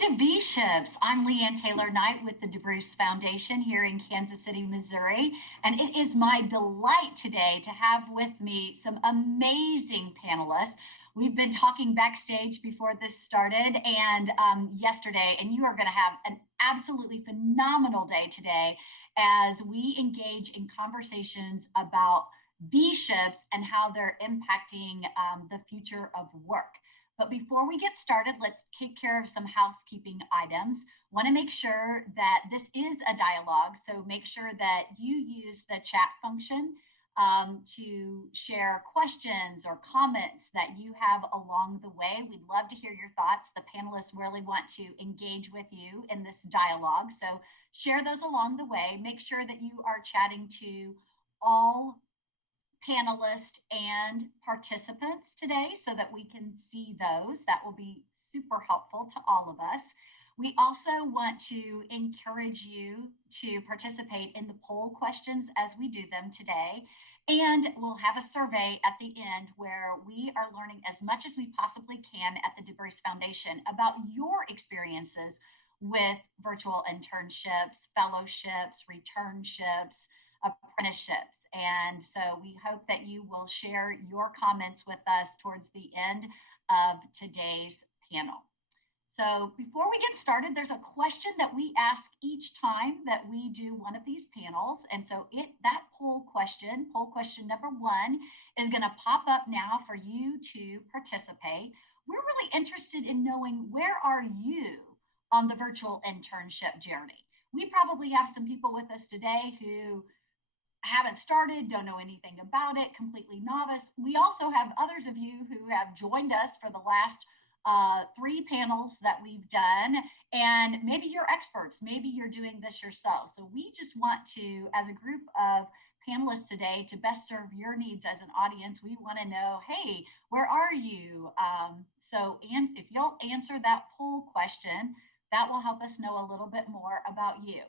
to vShips. I'm Leanne Taylor Knight with the DeBruce Foundation here in Kansas City, Missouri. And it is my delight today to have with me some amazing panelists. We've been talking backstage before this started and yesterday, and you are going to have an absolutely phenomenal day today as we engage in conversations about vShips and how they're impacting the future of work. But before we get started, let's take care of some housekeeping items. Want to make sure that this is a dialogue, so make sure that you use the chat function to share questions or comments that you have along the way. We'd love to hear your thoughts. The panelists really want to engage with you in this dialogue, so share those along the way. Make sure that you are chatting to all panelists and participants today so that we can see those. That will be super helpful to all of us. We also want to encourage you to participate in the poll questions as we do them today. And we'll have a survey at the end where we are learning as much as we possibly can at the DeBruce Foundation about your experiences with virtual internships, fellowships, returnships, apprenticeships. And so we hope that you will share your comments with us towards the end of today's panel. So before we get started, there's a question that we ask each time that we do one of these panels. And so that poll question number 1, is going to pop up now for you to participate. We're really interested in knowing, where are you on the virtual internship journey? We probably have some people with us today who haven't started, don't know anything about it, completely novice. We also have others of you who have joined us for the last 3 panels that we've done, and maybe you're experts, maybe you're doing this yourself. So we just want to, as a group of panelists today, to best serve your needs as an audience, we want to know, hey, where are you? And if you'll answer that poll question, that will help us know a little bit more about you.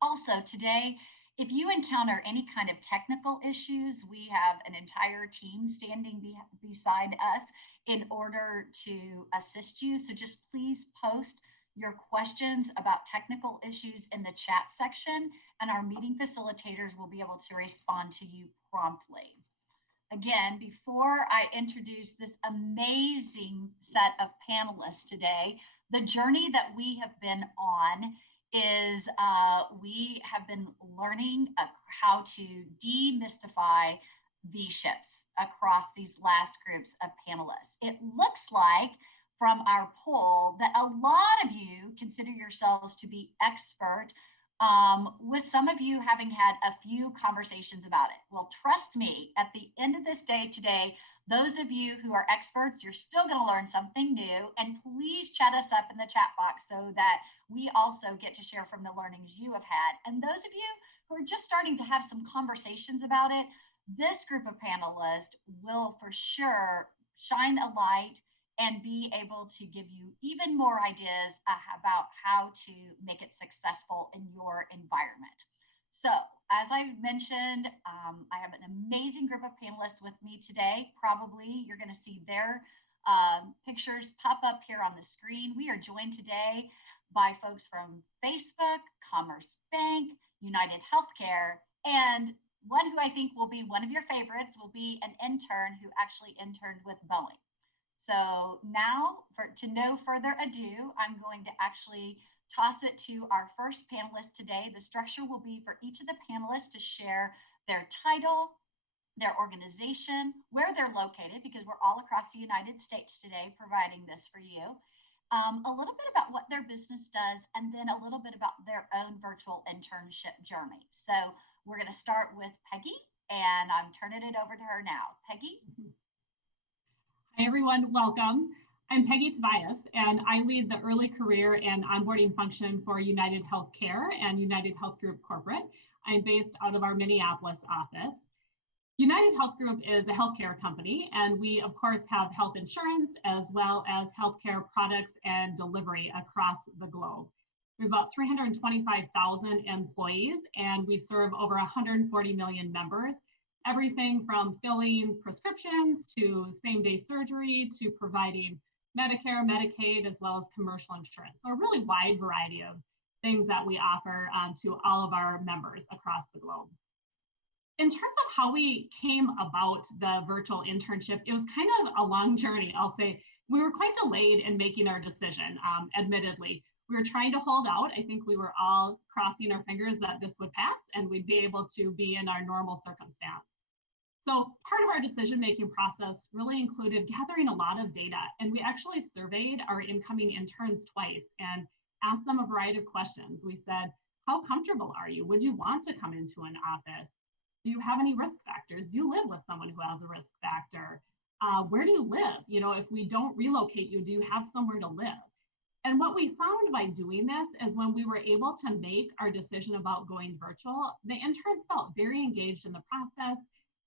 Also today, if you encounter any kind of technical issues, we have an entire team standing beside us in order to assist you. So just please post your questions about technical issues in the chat section, and our meeting facilitators will be able to respond to you promptly. Again, before I introduce this amazing set of panelists today, the journey that we have been on is we have been learning how to demystify vShips across these last groups of panelists. It looks like from our poll that a lot of you consider yourselves to be expert, with some of you having had a few conversations about it. Well, trust me, at the end of this day today, those of you who are experts, you're still going to learn something new, and please chat us up in the chat box so that we also get to share from the learnings you have had. And those of you who are just starting to have some conversations about it, this group of panelists will for sure shine a light and be able to give you even more ideas about how to make it successful in your environment. So, as I mentioned, I have an amazing group of panelists with me today. Probably you're going to see their pictures pop up here on the screen. We are joined today by folks from Facebook, Commerce Bank, United Healthcare, and one who I think will be one of your favorites will be an intern who actually interned with Boeing. So now, to no further ado, I'm going to actually toss it to our first panelist today. The structure will be for each of the panelists to share their title, their organization, where they're located, because we're all across the United States today providing this for you, a little bit about what their business does, and then a little bit about their own virtual internship journey. So we're going to start with Peggy, and I'm turning it over to her now. Peggy? Hi, everyone. Welcome. I'm Peggy Tobias, and I lead the early career and onboarding function for United Healthcare and United Health Group Corporate. I'm based out of our Minneapolis office. United Health Group is a healthcare company, and we, of course, have health insurance as well as healthcare products and delivery across the globe. We have about 325,000 employees, and we serve over 140 million members. Everything from filling prescriptions to same-day surgery to providing Medicare, Medicaid, as well as commercial insurance. So a really wide variety of things that we offer to all of our members across the globe. In terms of how we came about the virtual internship, it was kind of a long journey. I'll say we were quite delayed in making our decision, admittedly. We were trying to hold out. I think we were all crossing our fingers that this would pass and we'd be able to be in our normal circumstance. So part of our decision-making process really included gathering a lot of data, and we actually surveyed our incoming interns twice and asked them a variety of questions. We said, how comfortable are you? Would you want to come into an office? Do you have any risk factors? Do you live with someone who has a risk factor? Where do you live? You know, if we don't relocate you, do you have somewhere to live? And what we found by doing this is when we were able to make our decision about going virtual, the interns felt very engaged in the process.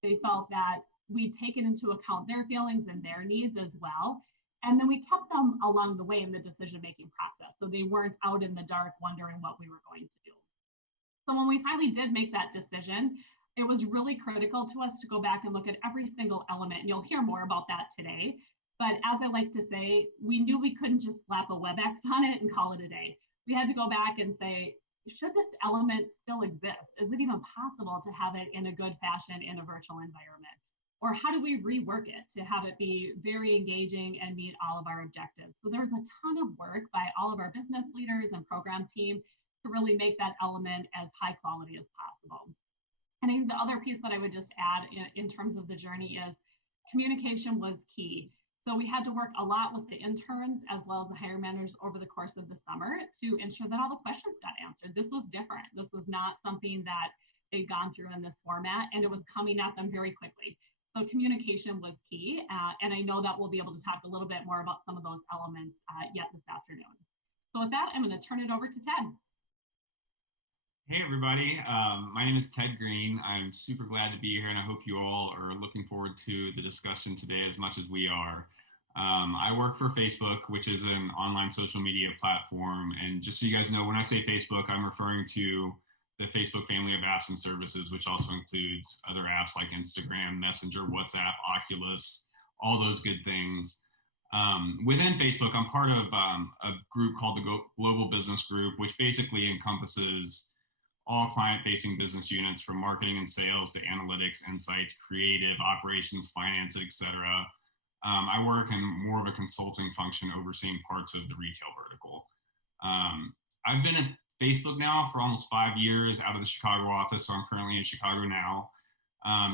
They felt that we'd taken into account their feelings and their needs as well. And then we kept them along the way in the decision-making process. So they weren't out in the dark wondering what we were going to do. So when we finally did make that decision, it was really critical to us to go back and look at every single element. And you'll hear more about that today. But as I like to say, we knew we couldn't just slap a WebEx on it and call it a day. We had to go back and say, should this element still exist? Is it even possible to have it in a good fashion in a virtual environment? Or how do we rework it to have it be very engaging and meet all of our objectives? So there's a ton of work by all of our business leaders and program team to really make that element as high quality as possible. And I think the other piece that I would just add in terms of the journey is communication was key. So we had to work a lot with the interns as well as the hiring managers over the course of the summer to ensure that all the questions got answered. This was different. This was not something that they'd gone through in this format, and it was coming at them very quickly. So communication was key. And I know that we'll be able to talk a little bit more about some of those elements yet this afternoon. So with that, I'm going to turn it over to Ted. Hey everybody, my name is Ted Green. I'm super glad to be here and I hope you all are looking forward to the discussion today as much as we are. I work for Facebook, which is an online social media platform. And just so you guys know, when I say Facebook, I'm referring to the Facebook family of apps and services, which also includes other apps like Instagram, Messenger, WhatsApp, Oculus, all those good things. Within Facebook, I'm part of a group called the Global Business Group, which basically encompasses all client-facing business units from marketing and sales to analytics, insights, creative, operations, finance, etc. I work in more of a consulting function overseeing parts of the retail vertical. I've been at Facebook now for almost 5 years out of the Chicago office, so I'm currently in Chicago now.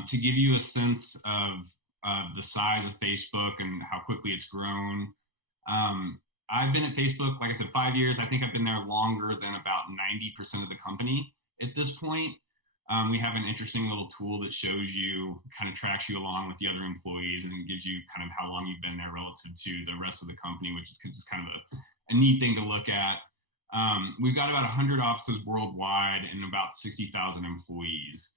To give you a sense of the size of Facebook and how quickly it's grown, I've been at Facebook, like I said, 5 years. I think I've been there longer than about 90% of the company at this point. We have an interesting little tool that shows you, kind of tracks you along with the other employees and gives you kind of how long you've been there relative to the rest of the company, which is just kind of a neat thing to look at. We've got about 100 offices worldwide and about 60,000 employees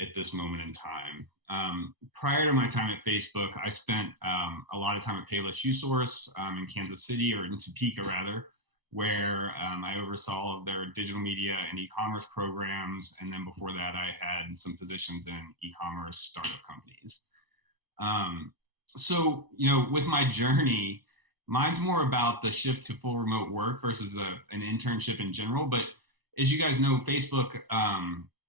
at this moment in time. Prior to my time at Facebook, I spent a lot of time at Payless USource in Kansas City, or in Topeka rather, where I oversaw all of their digital media and e-commerce programs. And then before that, I had some positions in e-commerce startup companies. So, you know, with my journey, mine's more about the shift to full remote work versus an internship in general. But as you guys know, Facebook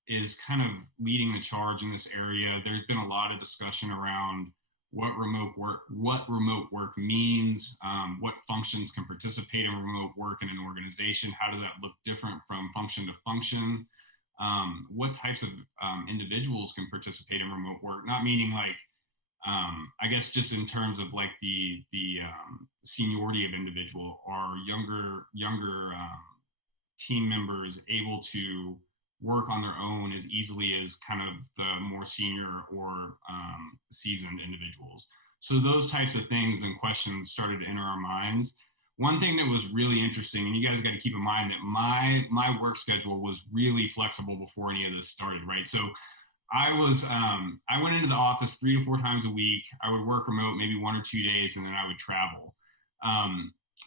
is kind of leading the charge in this area. There's been a lot of discussion around what remote work means, what functions can participate in remote work in an organization, how does that look different from function to function, what types of individuals can participate in remote work, not meaning like, I guess just in terms of like the seniority of individual, are younger team members able to work on their own as easily as kind of the more senior or seasoned individuals. So those types of things and questions started to enter our minds. One thing that was really interesting, and you guys got to keep in mind that my work schedule was really flexible before any of this started, right? So I went into the office 3 to 4 times a week. I would work remote maybe 1 or 2 days, and then I would travel.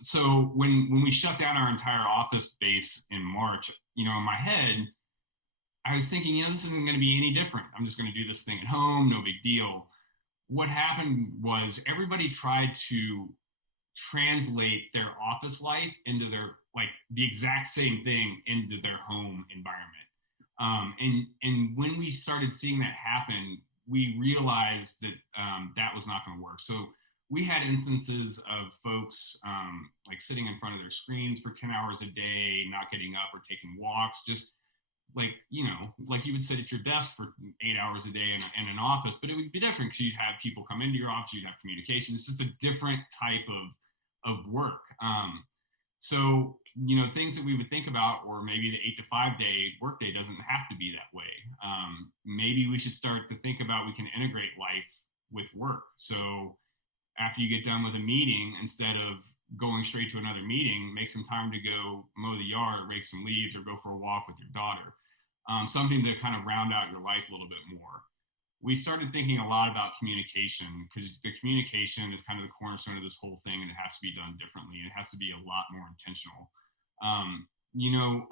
So when we shut down our entire office space in March, you know, in my head, I was thinking, you know, this isn't going to be any different. I'm just going to do this thing at home, no big deal. What happened was everybody tried to translate their office life into their, like, the exact same thing into their home environment. And when we started seeing that happen, we realized that that was not going to work. So we had instances of folks like sitting in front of their screens for 10 hours a day, not getting up or taking walks, just like, like you would sit at your desk for 8 hours a day in an office, but it would be different because you'd have people come into your office, you'd have communication. It's just a different type of work. So, things that we would think about, or maybe the 8 to 5 day workday doesn't have to be that way. Maybe we should start to think about, we can integrate life with work. So after you get done with a meeting, instead of going straight to another meeting, make some time to go mow the yard or rake some leaves or go for a walk with your daughter. Something to kind of round out your life a little bit more. We started thinking a lot about communication, because the communication is kind of the cornerstone of this whole thing, and it has to be done differently. It has to be a lot more intentional.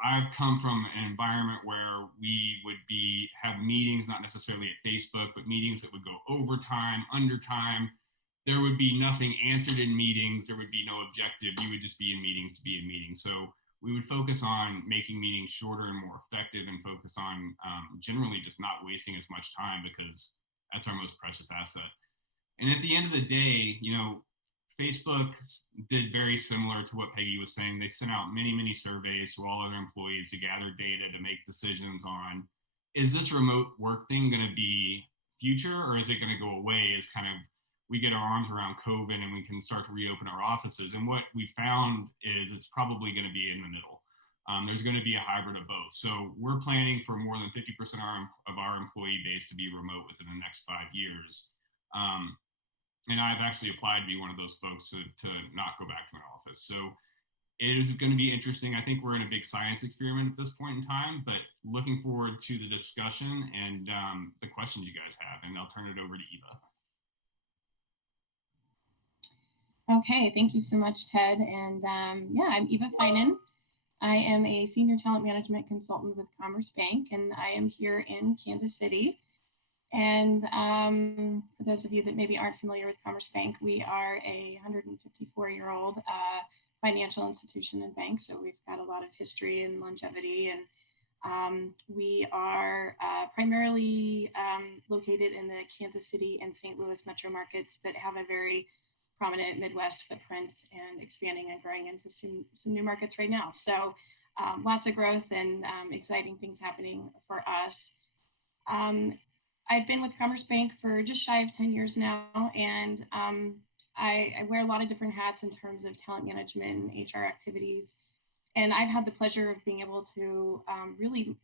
I've come from an environment where we would have meetings, not necessarily at Facebook, but meetings that would go overtime, undertime. There would be nothing answered in meetings. There would be no objective. You would just be in meetings to be in meetings. So we would focus on making meetings shorter and more effective, and focus on generally just not wasting as much time, because that's our most precious asset. And at the end of the day, Facebook did very similar to what Peggy was saying. They sent out many, many surveys to all of their employees to gather data to make decisions on, is this remote work thing going to be future, or is it going to go away as kind of we get our arms around COVID and we can start to reopen our offices? And what we found is it's probably going to be in the middle. There's going to be a hybrid of both. So we're planning for more than 50% of our employee base to be remote within the next 5 years. And I've actually applied to be one of those folks to not go back to an office. So it is going to be interesting. I think we're in a big science experiment at this point in time, but looking forward to the discussion and the questions you guys have. And I'll turn it over to Eva. Okay, thank you so much, Ted. And yeah, I'm Eva Finan. I am a senior talent management consultant with Commerce Bank, and I am here in Kansas City. And for those of you that maybe aren't familiar with Commerce Bank, we are a 154-year-old financial institution and bank. So we've got a lot of history and longevity. And we are primarily located in the Kansas City and St. Louis metro markets, but have a very prominent Midwest footprint and expanding and growing into some new markets right now. So lots of growth and exciting things happening for us. I've been with Commerce Bank for just shy of 10 years now, and I wear a lot of different hats in terms of talent management and HR activities. And I've had the pleasure of being able to really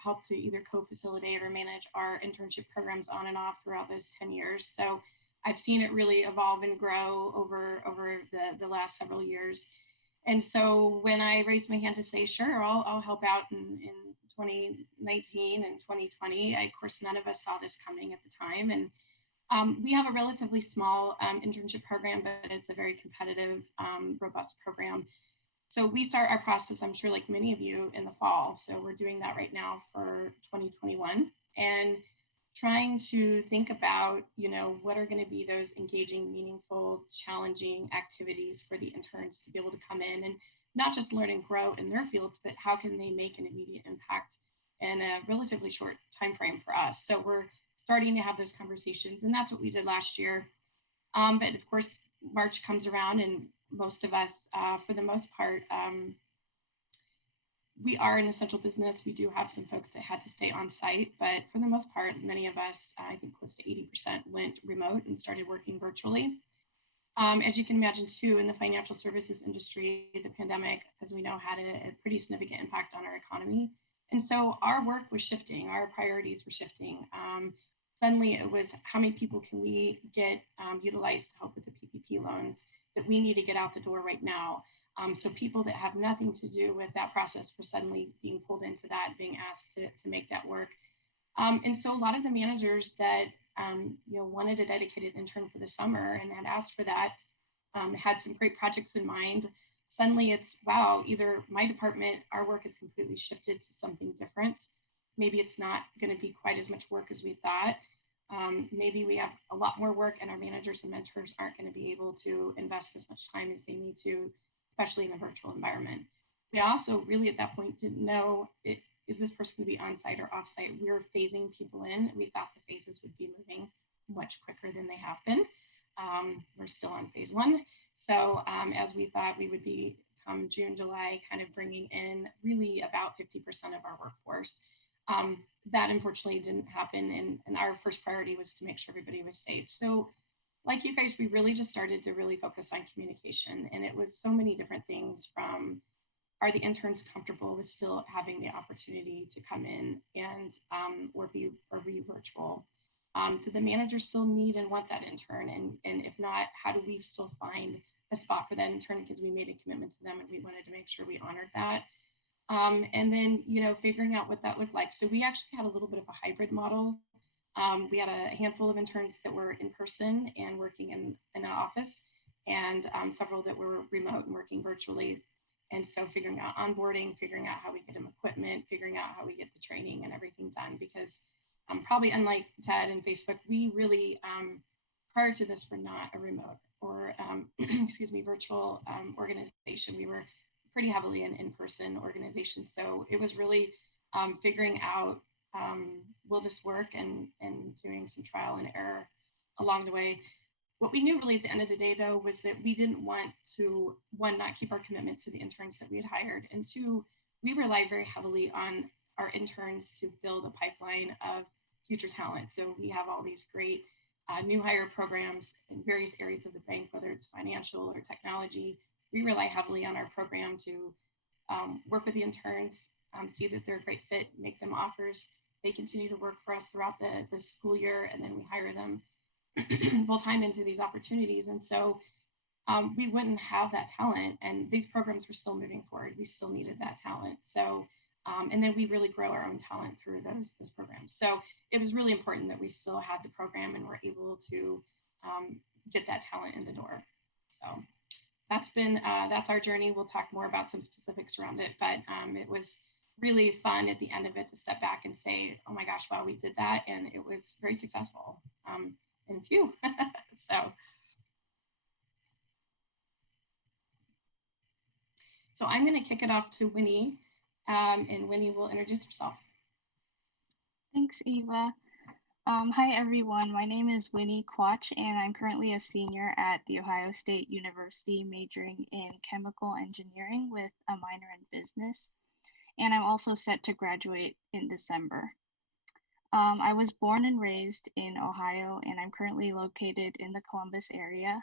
help to either co-facilitate or manage our internship programs on and off throughout those 10 years. So I've seen it really evolve and grow over the last several years. And so when I raised my hand to say, sure, I'll help out in 2019 and 2020, of course, none of us saw this coming at the time. And we have a relatively small internship program, but it's a very competitive, robust program. So we start our process, I'm sure like many of you, in the fall. So we're doing that right now for 2021. And trying to think about, what are going to be those engaging, meaningful, challenging activities for the interns to be able to come in and not just learn and grow in their fields, but how can they make an immediate impact in a relatively short time frame for us. So we're starting to have those conversations, and that's what we did last year. But of course, March comes around, and most of us, for the most part, we are an essential business. We do have some folks that had to stay on site, but for the most part, many of us, I think close to 80%, went remote and started working virtually. As you can imagine too, in the financial services industry, the pandemic, as we know, had a pretty significant impact on our economy. And so our work was shifting, our priorities were shifting. Suddenly it was, how many people can we get utilized to help with the PPP loans that we need to get out the door right now? So people that have nothing to do with that process were suddenly being pulled into that, being asked to make that work. And so a lot of the managers that wanted a dedicated intern for the summer and had asked for that, had some great projects in mind. Suddenly it's, wow, either my department, our work has completely shifted to something different. Maybe it's not going to be quite as much work as we thought. Maybe we have a lot more work and our managers and mentors aren't going to be able to invest as much time as they need to, especially in a virtual environment. We also really at that point didn't know, is this person going to be on site or off site? We were phasing people in. We thought the phases would be moving much quicker than they have been. We're still on phase one. So as we thought we would be come June, July, kind of bringing in really about 50% of our workforce. That unfortunately didn't happen. And our first priority was to make sure everybody was safe. So like you guys, we really just started to really focus on communication. And it was so many different things from, are the interns comfortable with still having the opportunity to come in and or be virtual? Do the managers still need and want that intern? And if not, how do we still find a spot for that intern? Because we made a commitment to them and we wanted to make sure we honored that. And then, figuring out what that looked like. So we actually had a little bit of a hybrid model. We had a handful of interns that were in person and working in an office, and several that were remote and working virtually. And so figuring out onboarding, figuring out how we get them equipment, figuring out how we get the training and everything done, because probably unlike TED and Facebook, we really, prior to this, were not a remote or, virtual organization. We were pretty heavily an in-person organization. So it was really figuring out, will this work, and doing some trial and error along the way. What we knew really at the end of the day, though, was that we didn't want to, one, not keep our commitment to the interns that we had hired, and two, we relied very heavily on our interns to build a pipeline of future talent. So we have all these great new hire programs in various areas of the bank, whether it's financial or technology. We rely heavily on our program to work with the interns, see that they're a great fit, make them offers. They continue to work for us throughout the school year, and then we hire them full time into these opportunities. And so we wouldn't have that talent, and these programs were still moving forward. We still needed that talent. So, and then we really grow our own talent through those programs. So it was really important that we still had the program and were able to get that talent in the door. So that's our journey. We'll talk more about some specifics around it, but it was really fun at the end of it to step back and say, oh my gosh, wow, we did that. And it was very successful. And phew. So I'm going to kick it off to Winnie, and Winnie will introduce herself. Thanks, Eva. Hi, everyone. My name is Winnie Quach, and I'm currently a senior at The Ohio State University, majoring in chemical engineering with a minor in business. And I'm also set to graduate in December. I was born and raised in Ohio, and I'm currently located in the Columbus area.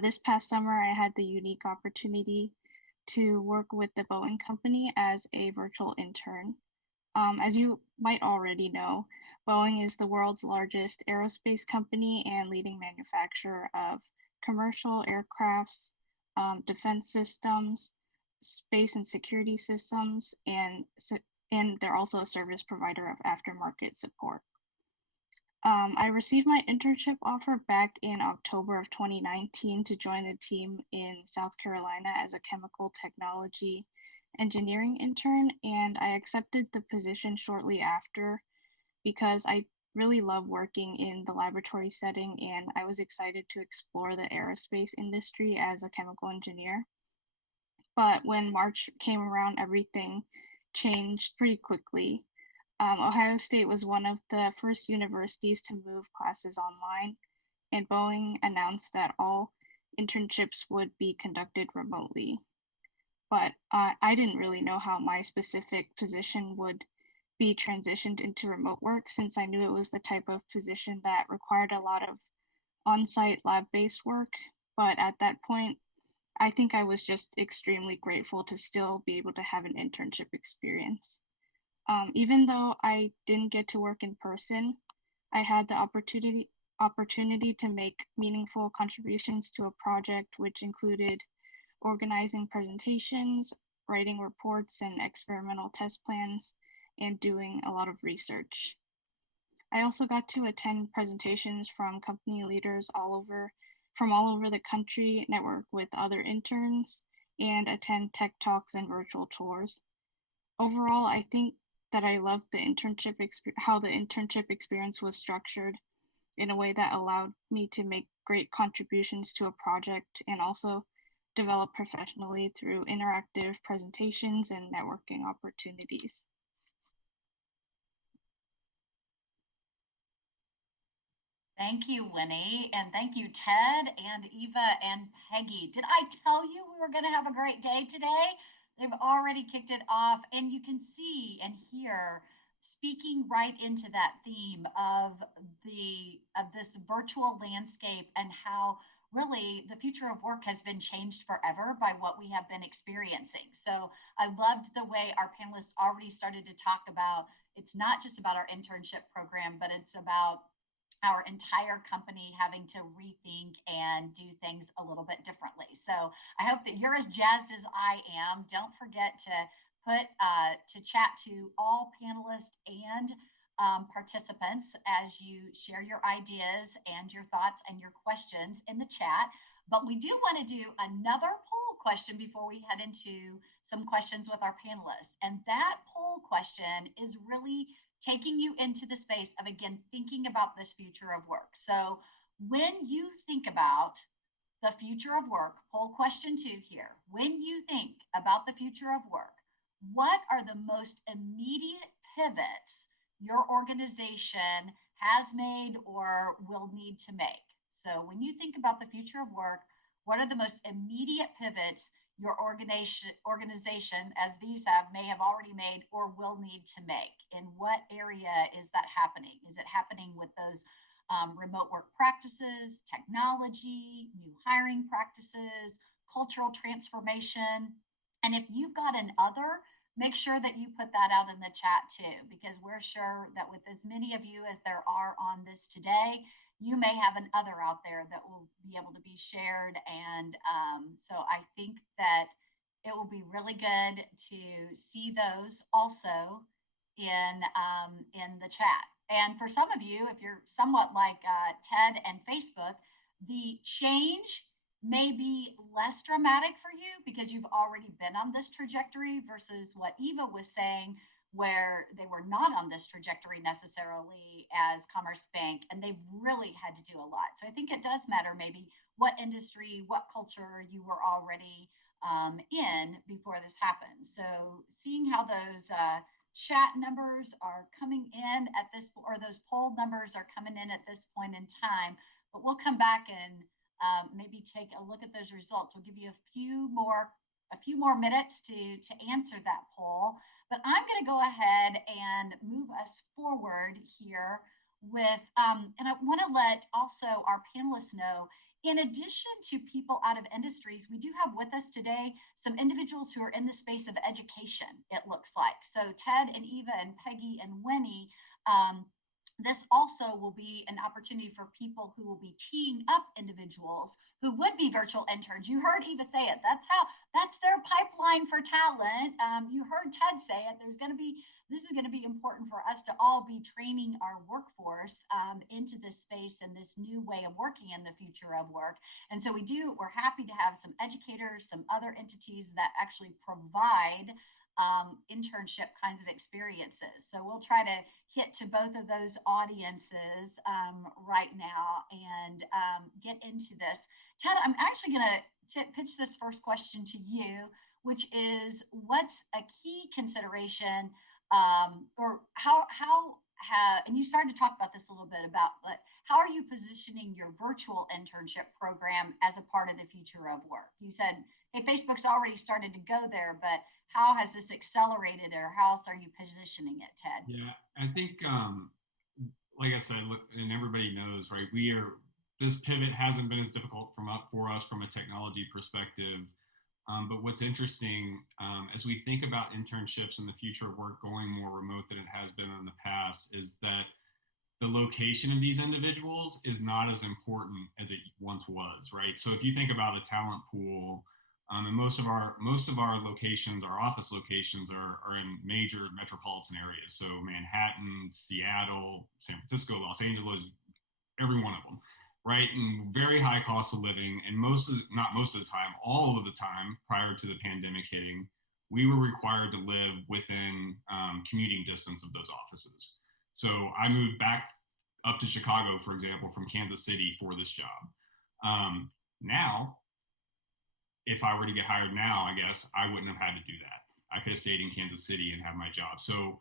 This past summer, I had the unique opportunity to work with the Boeing Company as a virtual intern. As you might already know, Boeing is the world's largest aerospace company and leading manufacturer of commercial aircrafts, defense systems, space and security systems, and they're also a service provider of aftermarket support. I received my internship offer back in October of 2019 to join the team in South Carolina as a chemical technology engineering intern, and I accepted the position shortly after because I really love working in the laboratory setting, and I was excited to explore the aerospace industry as a chemical engineer. But when March came around, everything changed pretty quickly. Ohio State was one of the first universities to move classes online, and Boeing announced that all internships would be conducted remotely. But I didn't really know how my specific position would be transitioned into remote work, since I knew it was the type of position that required a lot of on-site lab-based work. But at that point, I think I was just extremely grateful to still be able to have an internship experience. Even though I didn't get to work in person, I had the opportunity to make meaningful contributions to a project, which included organizing presentations, writing reports and experimental test plans, and doing a lot of research. I also got to attend presentations from company leaders from all over the country, network with other interns, and attend tech talks and virtual tours. Overall, I think that I loved the how the internship experience was structured, in a way that allowed me to make great contributions to a project and also develop professionally through interactive presentations and networking opportunities. Thank you, Winnie, and thank you, Ted and Eva and Peggy. Did I tell you we were going to have a great day today? They've already kicked it off, and you can see and hear speaking right into that theme of this virtual landscape and how really the future of work has been changed forever by what we have been experiencing. So I loved the way our panelists already started to talk about it's not just about our internship program, but it's about our entire company having to rethink and do things a little bit differently. So I hope that you're as jazzed as I am. Don't forget to put to chat to all panelists and participants as you share your ideas and your thoughts and your questions in the chat. But we do want to do another poll question before we head into some questions with our panelists. And that poll question is really taking you into the space of, again, thinking about this future of work. So when you think about the future of work, poll question 2 here, when you think about the future of work, what are the most immediate pivots your organization has made or will need to make? So when you think about the future of work, what are the most immediate pivots your organization, as these may have already made or will need to make? In what area is that happening? Is it happening with those remote work practices, technology, new hiring practices, cultural transformation? And if you've got an other, make sure that you put that out in the chat too, because we're sure that with as many of you as there are on this today, you may have an other out there that will be able to be shared. And so I think that it will be really good to see those also in the chat. And for some of you, if you're somewhat like Ted and Facebook, the change may be less dramatic for you because you've already been on this trajectory versus what Eva was saying, where they were not on this trajectory necessarily as Commerce Bank, and they've really had to do a lot. So I think it does matter maybe what industry, what culture you were already in before this happened. So seeing how those chat numbers are coming in at this, or those poll numbers are coming in at this point in time, but we'll come back and maybe take a look at those results. We'll give you a few more minutes to answer that poll. But I'm going to go ahead and move us forward here with, and I want to let also our panelists know, in addition to people out of industries, we do have with us today some individuals who are in the space of education, it looks like. So Ted and Eva and Peggy and Winnie, this also will be an opportunity for people who will be teeing up individuals who would be virtual interns. You heard Eva say it. That's their pipeline for talent. You heard Ted say it. This is going to be important for us to all be training our workforce into this space and this new way of working in the future of work. And so we're happy to have some educators, some other entities that actually provide internship kinds of experiences. So we'll try to hit to both of those audiences right now and get into this. Ted, I'm actually going to pitch this first question to you, which is what's a key consideration or and you started to talk about this a little bit about, but how are you positioning your virtual internship program as a part of the future of work? You said, hey, Facebook's already started to go there, but how has this accelerated, or how else are you positioning it, Ted? Yeah, I think, like I said, and everybody knows, right? This pivot hasn't been as difficult for us from a technology perspective. But what's interesting, as we think about internships and the future of work going more remote than it has been in the past, is that the location of these individuals is not as important as it once was, right? So if you think about a talent pool, and most of our locations, our office locations, are in major metropolitan areas. So Manhattan, Seattle, San Francisco, Los Angeles, every one of them, right? And very high cost of living. And not most of the time, all of the time prior to the pandemic hitting, we were required to live within commuting distance of those offices. So I moved back up to Chicago, for example, from Kansas City for this job. Now, if I were to get hired now, I guess I wouldn't have had to do that. I could have stayed in Kansas City and have my job. So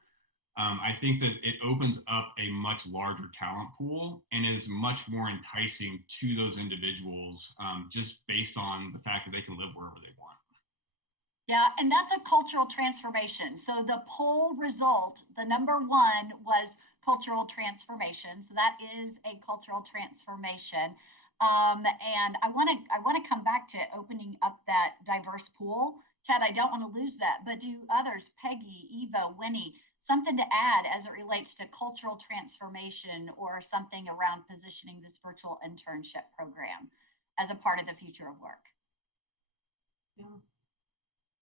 I think that it opens up a much larger talent pool and is much more enticing to those individuals, just based on the fact that they can live wherever they want. Yeah, and that's a cultural transformation. So the poll result, the number one was cultural transformation. So that is a cultural transformation. And I want to come back to opening up that diverse pool. Ted, I don't want to lose that, but do others, Peggy, Eva, Winnie, something to add as it relates to cultural transformation or something around positioning this virtual internship program as a part of the future of work? Yeah.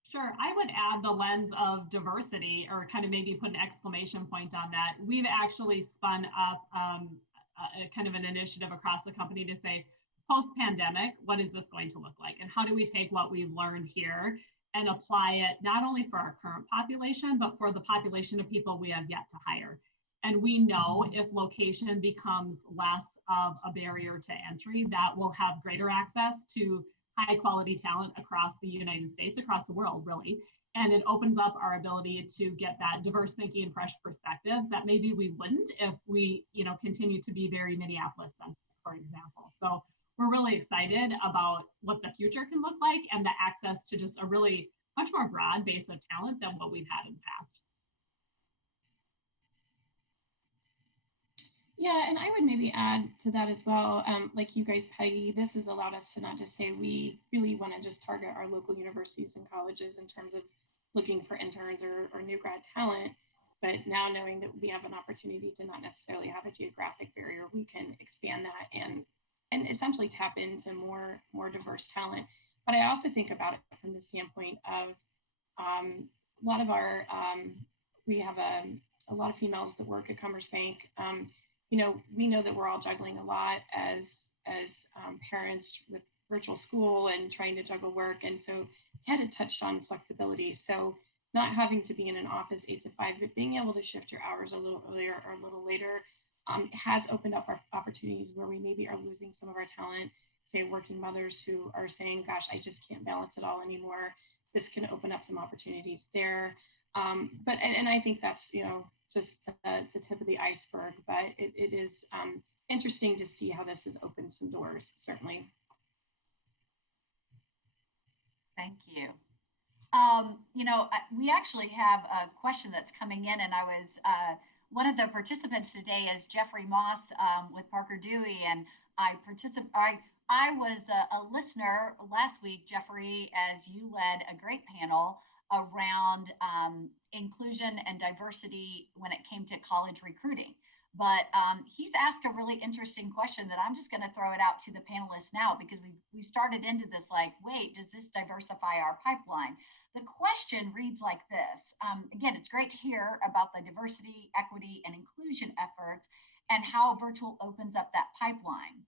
Sure. I would add the lens of diversity, or kind of maybe put an exclamation point on that. We've actually spun up a kind of an initiative across the company to say, post pandemic, what is this going to look like? And how do we take what we've learned here and apply it not only for our current population, but for the population of people we have yet to hire? And we know if location becomes less of a barrier to entry, that will have greater access to high quality talent across the United States, across the world, really. And it opens up our ability to get that diverse thinking and fresh perspectives that maybe we wouldn't if we, continue to be very Minneapolis centric, for example. So we're really excited about what the future can look like and the access to just a really much more broad base of talent than what we've had in the past. Yeah, and I would maybe add to that as well. Like you guys, Peggy, this has allowed us to not just say we really want to just target our local universities and colleges in terms of looking for interns or new grad talent, but now knowing that we have an opportunity to not necessarily have a geographic barrier, we can expand that and essentially tap into more diverse talent. But I also think about it from the standpoint of a lot of our we have a lot of females that work at Commerce Bank. We know that we're all juggling a lot as parents with virtual school and trying to juggle work. And so Ted had touched on flexibility. So not having to be in an office 8 to 5, but being able to shift your hours a little earlier or a little later has opened up our opportunities where we maybe are losing some of our talent, say working mothers who are saying, gosh, I just can't balance it all anymore. This can open up some opportunities there. But I think that's, just the tip of the iceberg, but it is interesting to see how this has opened some doors, certainly. Thank you. We actually have a question that's coming in, and I was one of the participants today is Jeffrey Moss with Parker Dewey, and I was a listener last week, Jeffrey, as you led a great panel around inclusion and diversity when it came to college recruiting. But he's asked a really interesting question that I'm just going to throw it out to the panelists now, because we started into this like, wait, does this diversify our pipeline? The question reads like this. Again, it's great to hear about the diversity, equity, and inclusion efforts and how virtual opens up that pipeline.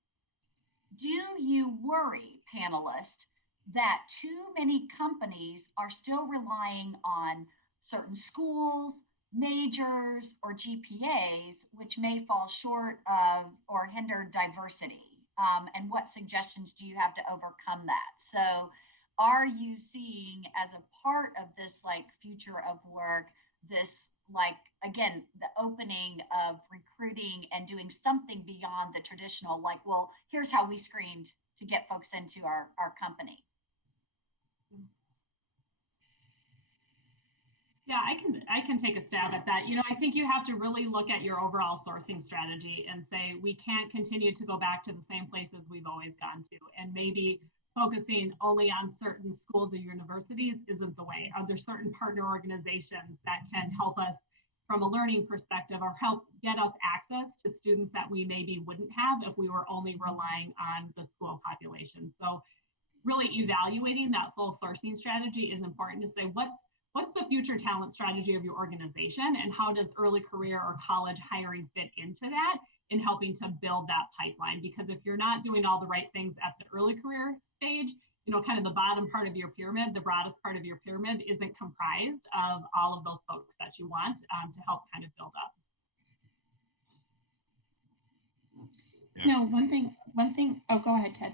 Do you worry, panelists, that too many companies are still relying on certain schools, majors, or GPAs, which may fall short of or hinder diversity? And what suggestions do you have to overcome that? So are you seeing as a part of this like future of work, this like, again, the opening of recruiting and doing something beyond the traditional, like, well, here's how we screened to get folks into our company? Yeah, I can take a stab at that. I think you have to really look at your overall sourcing strategy and say we can't continue to go back to the same places we've always gone to, and maybe focusing only on certain schools or universities isn't the way. Are there certain partner organizations that can help us from a learning perspective or help get us access to students that we maybe wouldn't have if we were only relying on the school population? So really evaluating that full sourcing strategy is important to say what's the future talent strategy of your organization, and how does early career or college hiring fit into that in helping to build that pipeline? Because if you're not doing all the right things at the early career stage, kind of the bottom part of your pyramid, the broadest part of your pyramid isn't comprised of all of those folks that you want to help kind of build up. Yeah. No, one thing, oh, go ahead, Ted.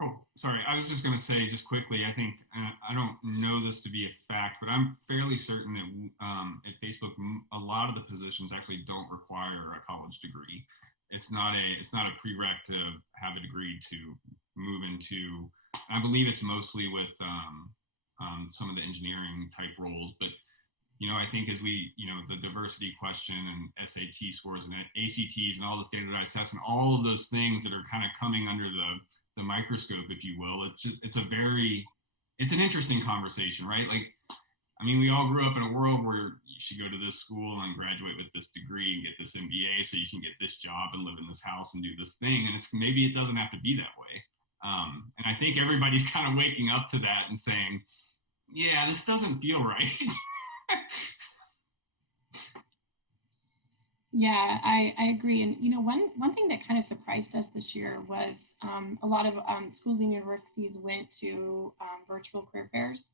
Oh, sorry. I was just going to say, just quickly, I think, I don't know this to be a fact, but I'm fairly certain that at Facebook, a lot of the positions actually don't require a college degree. It's not a prereq to have a degree to move into. I believe it's mostly with some of the engineering type roles, but I think as the diversity question and SAT scores and ACTs and all the standardized tests and all of those things that are kind of coming under the microscope, if you will, it's an interesting conversation, right? Like, I mean, we all grew up in a world where you should go to this school and graduate with this degree and get this MBA so you can get this job and live in this house and do this thing. And maybe it doesn't have to be that way. And I think everybody's kind of waking up to that and saying, yeah, this doesn't feel right. Yeah, I agree. And one thing that kind of surprised us this year was a lot of schools and universities went to virtual career fairs.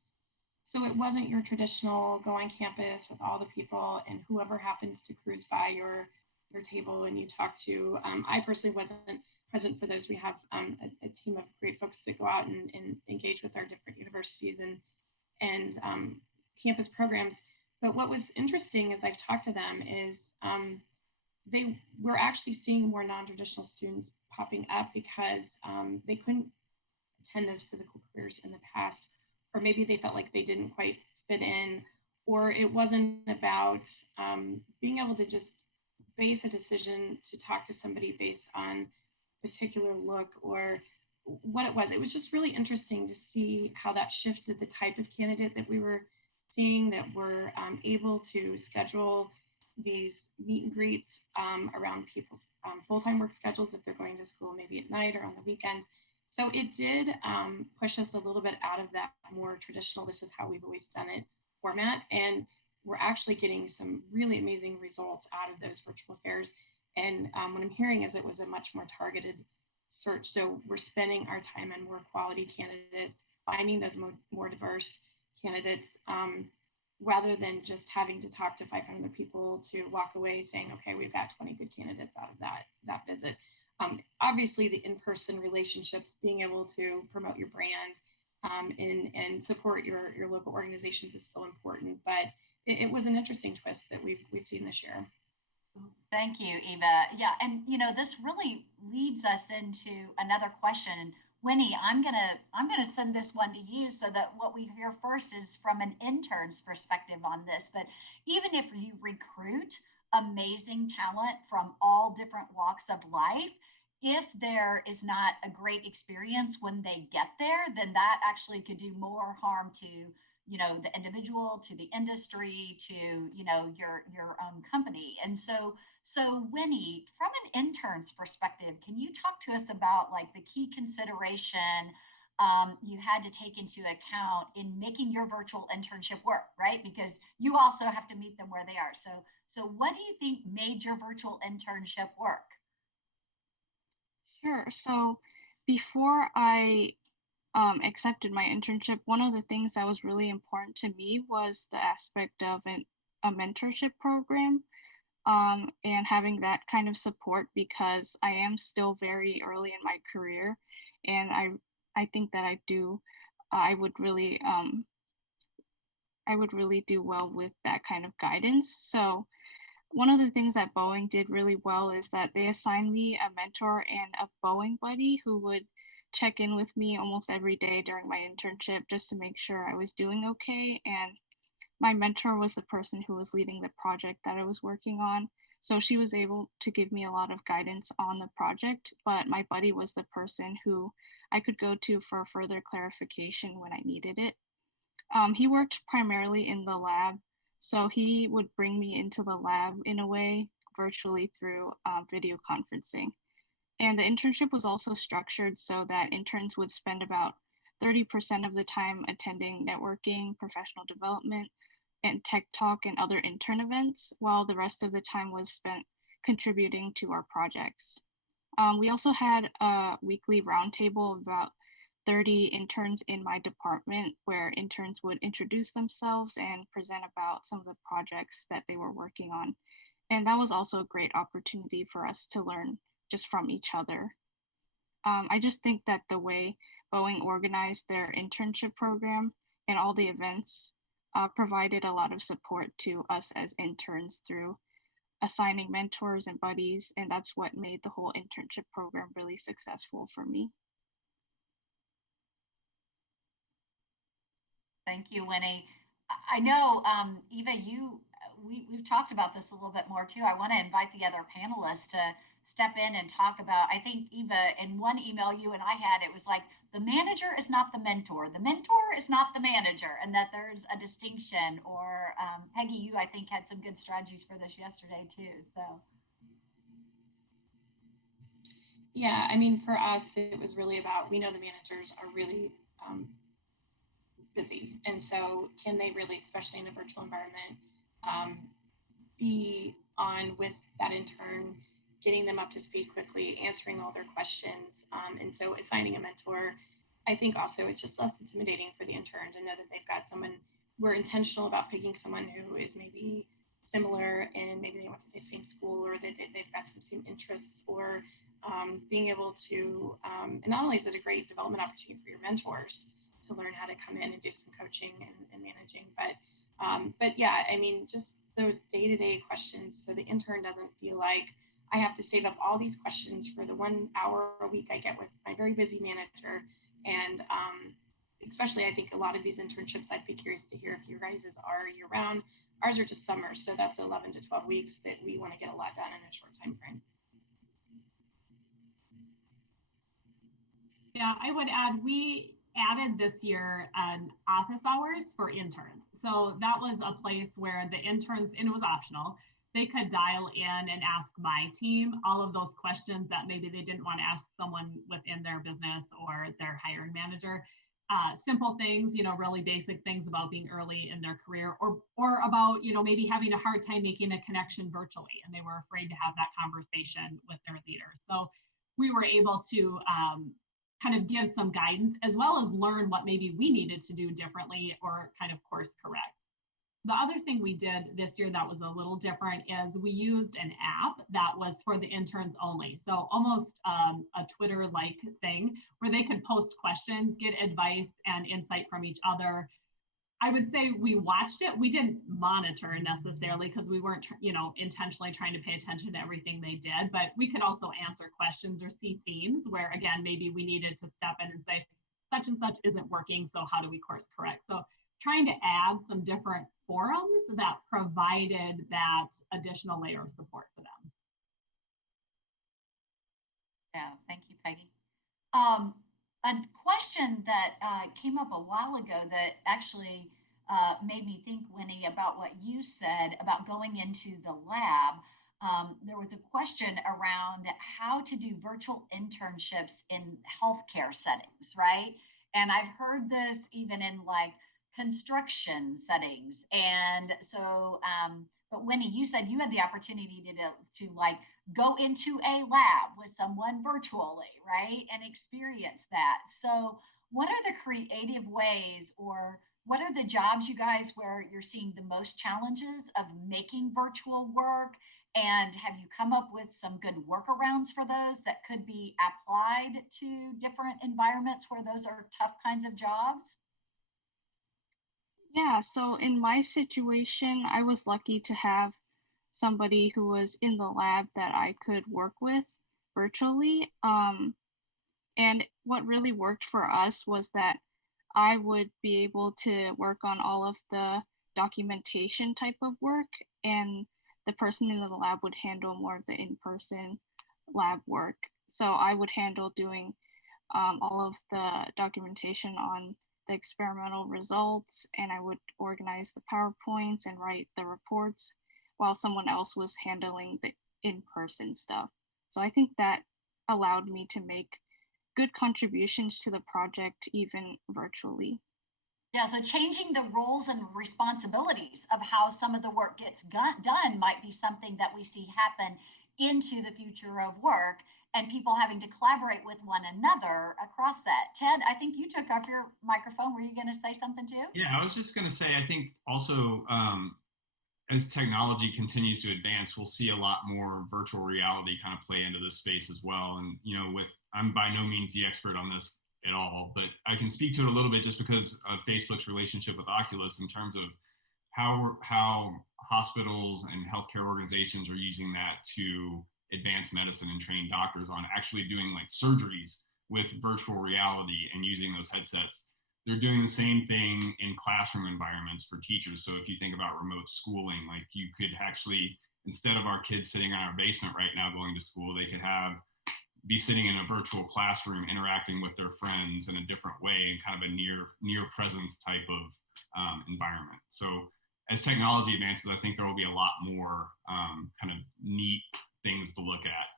So it wasn't your traditional go on campus with all the people and whoever happens to cruise by your table and you talk to. I personally wasn't present for those. We have a team of great folks that go out and engage with our different universities and campus programs. But what was interesting as I've talked to them is they were actually seeing more non-traditional students popping up because they couldn't attend those physical careers in the past, or maybe they felt like they didn't quite fit in, or it wasn't about being able to just base a decision to talk to somebody based on particular look or what it was. It was just really interesting to see how that shifted the type of candidate that we were seeing, that were able to schedule these meet and greets around people's full-time work schedules if they're going to school maybe at night or on the weekend. So it did push us a little bit out of that more traditional, this is how we've always done it format. And we're actually getting some really amazing results out of those virtual fairs. And what I'm hearing is it was a much more targeted search. So we're spending our time on more quality candidates, finding those more diverse candidates, rather than just having to talk to 500 people to walk away saying, okay, we've got 20 good candidates out of that visit. Obviously, the in-person relationships, being able to promote your brand and support your local organizations is still important. But it was an interesting twist that we've seen this year. Thank you, Eva. Yeah, and this really leads us into another question. Winnie, I'm gonna send this one to you so that what we hear first is from an intern's perspective on this. But even if you recruit amazing talent from all different walks of life, if there is not a great experience when they get there, then that actually could do more harm to the individual, to the industry, to your own company. And so Winnie, from an intern's perspective, can you talk to us about like the key consideration you had to take into account in making your virtual internship work, right? Because you also have to meet them where they are. So what do you think made your virtual internship work? Sure. So before I accepted my internship, one of the things that was really important to me was the aspect of a mentorship program, and having that kind of support because I am still very early in my career, and I think that I would really do well with that kind of guidance. So one of the things that Boeing did really well is that they assigned me a mentor and a Boeing buddy who would check in with me almost every day during my internship just to make sure I was doing okay. And my mentor was the person who was leading the project that I was working on. So she was able to give me a lot of guidance on the project, but my buddy was the person who I could go to for further clarification when I needed it. He worked primarily in the lab, so he would bring me into the lab in a way virtually through video conferencing. And the internship was also structured so that interns would spend about 30% of the time attending networking, professional development, and tech talk and other intern events, while the rest of the time was spent contributing to our projects. We also had a weekly roundtable of about 30 interns in my department where interns would introduce themselves and present about some of the projects that they were working on. And that was also a great opportunity for us to learn just from each other. I just think that the way Boeing organized their internship program and all the events provided a lot of support to us as interns through assigning mentors and buddies, and that's what made the whole internship program really successful for me. Thank you, Winnie. I know, Eva, we've talked about this a little bit more too. I want to invite the other panelists to step in and talk about. I think Eva, in one email you and I had, it was like the manager is not the mentor is not the manager, and that there's a distinction. Or Peggy, you I think had some good strategies for this yesterday too. So. Yeah, I mean, for us, it was really about, we know the managers are really busy. And so can they really, especially in a virtual environment, be on with that intern, getting them up to speed quickly, answering all their questions. And so assigning a mentor, I think also it's just less intimidating for the intern to know that they've got someone, we're intentional about picking someone who is maybe similar and maybe they went to the same school or they've got some same interests, or being able to, and not only is it a great development opportunity for your mentors to learn how to come in and do some coaching and managing, but yeah, I mean, just those day-to-day questions so the intern doesn't feel like I have to save up all these questions for the 1 hour a week I get with my very busy manager. And especially, I think a lot of these internships, I'd be curious to hear if your guys' are year-round. Ours are just summer, so that's 11 to 12 weeks that we want to get a lot done in a short time frame. Yeah, I would add, we added this year an office hours for interns. So that was a place where the interns, and it was optional, they could dial in and ask my team all of those questions that maybe they didn't want to ask someone within their business or their hiring manager. Simple things, really basic things about being early in their career, or about, maybe having a hard time making a connection virtually, and they were afraid to have that conversation with their leaders. So we were able to kind of give some guidance, as well as learn what maybe we needed to do differently or kind of course correct. The other thing we did this year that was a little different is we used an app that was for the interns only. So almost a Twitter-like thing where they could post questions, get advice and insight from each other. I would say we watched it. We didn't monitor necessarily because we weren't, intentionally trying to pay attention to everything they did, but we could also answer questions or see themes where, again, maybe we needed to step in and say, such and such isn't working, so how do we course correct? So trying to add some different forums that provided that additional layer of support for them. Yeah, thank you, Peggy. A question that came up a while ago that actually made me think, Winnie, about what you said about going into the lab. There was a question around how to do virtual internships in healthcare settings, right? And I've heard this even in like construction settings. And so, but Winnie, you said you had the opportunity to like go into a lab with someone virtually, right? And experience that. So, what are the creative ways, or what are the jobs, you guys, where you're seeing the most challenges of making virtual work? And have you come up with some good workarounds for those that could be applied to different environments where those are tough kinds of jobs? Yeah, so in my situation, I was lucky to have somebody who was in the lab that I could work with virtually. And what really worked for us was that I would be able to work on all of the documentation type of work, and the person in the lab would handle more of the in-person lab work. So I would handle doing all of the documentation on the experimental results, and I would organize the PowerPoints and write the reports while someone else was handling the in-person stuff. So I think that allowed me to make good contributions to the project even virtually. Yeah, so changing the roles and responsibilities of how some of the work gets done might be something that we see happen into the future of work, and people having to collaborate with one another across that. Ted, I think you took off your microphone. Were you going to say something too? Yeah, I was just going to say, I think also as technology continues to advance, we'll see a lot more virtual reality kind of play into this space as well. And, I'm by no means the expert on this at all, but I can speak to it a little bit just because of Facebook's relationship with Oculus in terms of how hospitals and healthcare organizations are using that to advance medicine and train doctors on actually doing like surgeries with virtual reality and using those headsets. They're doing the same thing in classroom environments for teachers. So if you think about remote schooling, like you could actually, instead of our kids sitting in our basement right now going to school, they could be sitting in a virtual classroom interacting with their friends in a different way and kind of a near presence type of environment. So as technology advances, I think there will be a lot more kind of neat things to look at.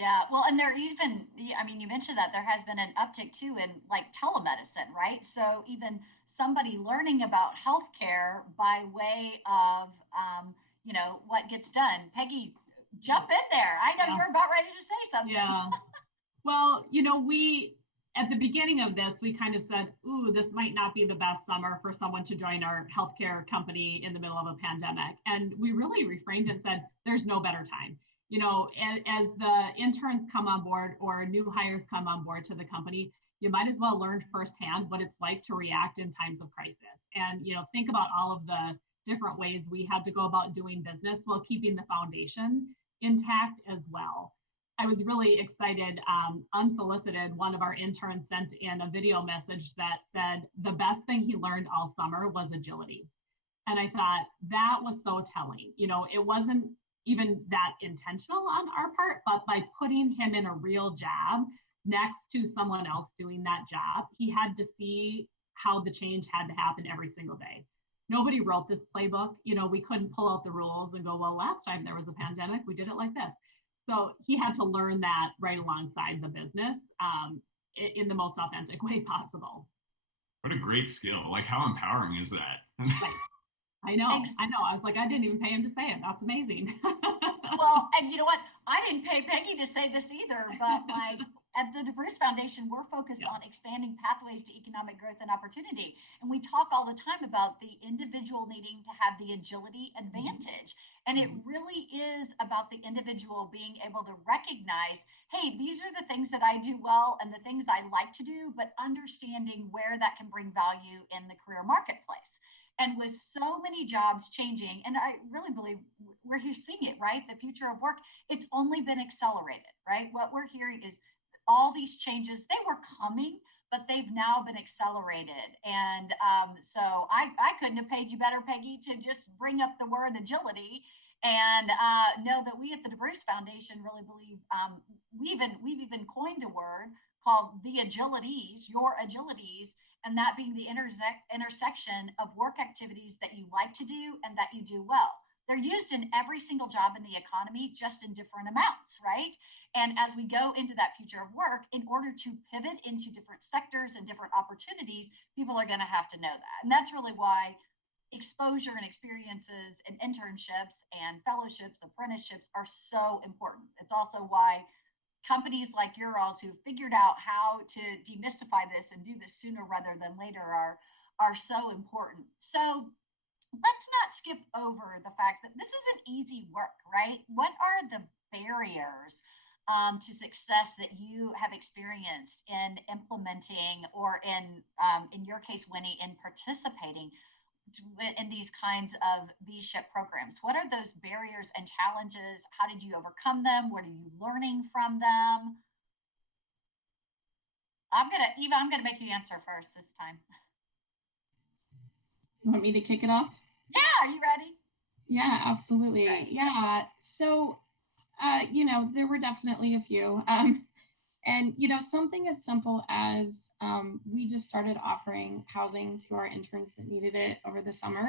Yeah, well, and there even, I mean, you mentioned that there has been an uptick too in like telemedicine, right? So even somebody learning about healthcare by way of, what gets done. Peggy, jump in there. I know Yeah. you're about ready to say something. Yeah. Well, we at the beginning of this, we kind of said, ooh, this might not be the best summer for someone to join our healthcare company in the middle of a pandemic. And we really reframed and said, there's no better time. As the interns come on board or new hires come on board to the company, you might as well learn firsthand what it's like to react in times of crisis. And, think about all of the different ways we had to go about doing business while keeping the foundation intact as well. I was really excited. Unsolicited, one of our interns sent in a video message that said the best thing he learned all summer was agility. And I thought that was so telling. It wasn't even that intentional on our part, but by putting him in a real job next to someone else doing that job, he had to see how the change had to happen every single day. Nobody wrote this playbook. We couldn't pull out the rules and go, well, last time there was a pandemic, we did it like this. So he had to learn that right alongside the business in the most authentic way possible. What a great skill. Like, how empowering is that? Right. I know. I was like, I didn't even pay him to say it. That's amazing. Well, and you know what? I didn't pay Peggy to say this either, but like at the DeBruce Foundation, we're focused on expanding pathways to economic growth and opportunity. And we talk all the time about the individual needing to have the agility advantage. And it really is about the individual being able to recognize, hey, these are the things that I do well and the things I like to do, but understanding where that can bring value in the career marketplace. And with so many jobs changing, and I really believe we're here seeing it, right? The future of work, it's only been accelerated, right? What we're hearing is all these changes, they were coming, but they've now been accelerated. And so I couldn't have paid you better, Peggy, to just bring up the word agility and know that we at the DeBruce Foundation really believe we've even coined a word called the agilities, your agilities, and that being the intersection of work activities that you like to do and that you do well. They're used in every single job in the economy, just in different amounts, right? And as we go into that future of work, in order to pivot into different sectors and different opportunities, people are going to have to know that. And that's really why exposure and experiences and internships and fellowships, apprenticeships are so important. It's also why companies like yours who figured out how to demystify this and do this sooner rather than later are so important. So let's not skip over the fact that this isn't easy work, right? What are the barriers to success that you have experienced in implementing, or in your case, Winnie, in participating in these kinds of vShip programs? What are those barriers and challenges? How did you overcome them? What are you learning from them? Eva, I'm gonna make you answer first this time. You want me to kick it off? Yeah, are you ready? Yeah, absolutely. Right. Yeah. So, there were definitely a few. And something as simple as we just started offering housing to our interns that needed it over the summer.